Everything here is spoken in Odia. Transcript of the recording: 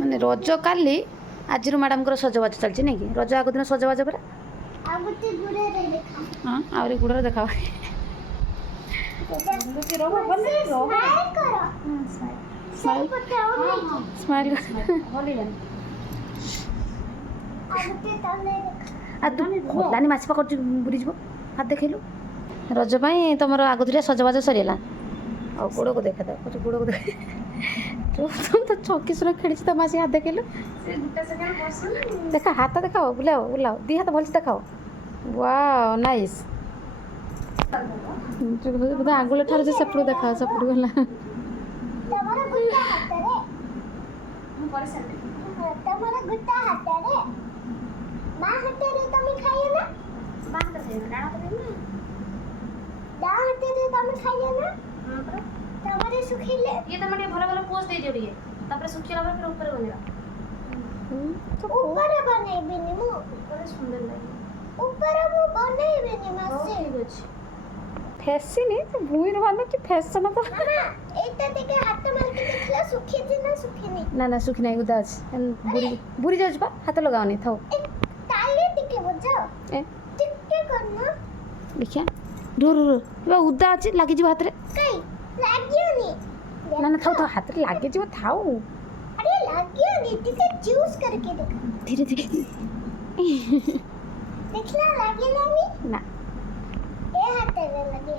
ମାନେ ରଜ କାଲି ଆଜିରୁ ମ୍ୟାଡ଼ାମଙ୍କର ସଜବାଜ ଚାଲିଛି ନାଇଁ କି? ରଜ ଆଗ ଦିନ ସଜବାଜ ପରା। ହଁ ଆହୁରି ଗୁଡ଼ରେ ଦେଖାଅ। ସ୍ମାଇଲ୍ ହେଲାନି ମାଛିପା କରୁଛି ବୁଡ଼ିଯିବ। ହାତ ଦେଖେଇଲୁ। ରଜ ପାଇଁ ତମର ଆଗତୁରିଆ ସଜବାଜ ସରିଗଲା। ଆଉ ଗୋଡ଼କୁ ଦେଖାଯାଉ ଗୋଡ଼କୁ ଦେଖ ତ ଚକି ସୁରା ଖେଳିଛି ତ ମାସି ହାତ ଦେଖେଇଲୁ। ଦେଖା ହାତ ଦେଖାଅ ବୁଲାଅ ବୁଲାଅ ଦୁଇ ହାତ ଭଲସେ ଦେଖାଅ। Wow nice. ବୋଧେ ଆଙ୍ଗୁଳି ଠାରୁ ଯେ ସେପଟୁ ଦେଖାଅ ସେପଟୁ ଗଲା। ଶୁଖିଲେ ଇଏ ତମେ ଟିକେ ଭଲ ଭଲ ପୋଜ ଦେଇଦିଅ ଟିକେ ତାପରେ ଶୁଖିଲା ପରେ ଉପରେ ବନେଇବା ଉପରେ ବନେଇବିନି ମୁଁ ଉପରେ ସୁନ୍ଦର ଲାଗିବ ଉପରେ ମୁଁ ବନେଇବିନି ମାସେ ଠିକ ଅଛି ଫେସିନି ଭୁଇଁରୁ ବାହାରୁଛି ଫେସନ ତ ଏଇଟା ଟିକେ ହାତ ମାରିକି ଦେଖିଲା ଶୁଖିଛି ନା ଶୁଖିନି ନା ନା ଶୁଖି ନାହିଁ ଉଦା ଅଛି ବୁଡ଼ି ଯାଉଛି ପା ହାତ ଲଗାଅନି ଥାଉ ତାଲି ଟିକେ ବୁଝାଅ ଟିକେ କରନା ଦେଖିଆ ରୁହ ରୁହ ରୁହ ଉଦା ଅଛି ଲାଗିଯିବ ହାତରେ କାଇଁ ଲାଗିବନି ନା ନା ଥାଉ ଥାଉ ହାତରେ ଲାଗିଯିବ ଥାଉ अरे ଲାଗିବନି ଟିକେ ଜୁସ୍ करके ଦେଖ ଧୀରେ ଧୀରେ ଦେଖିଲା ଲାଗିଲାନି ନା ଏ ହାତରେ ଲାଗେ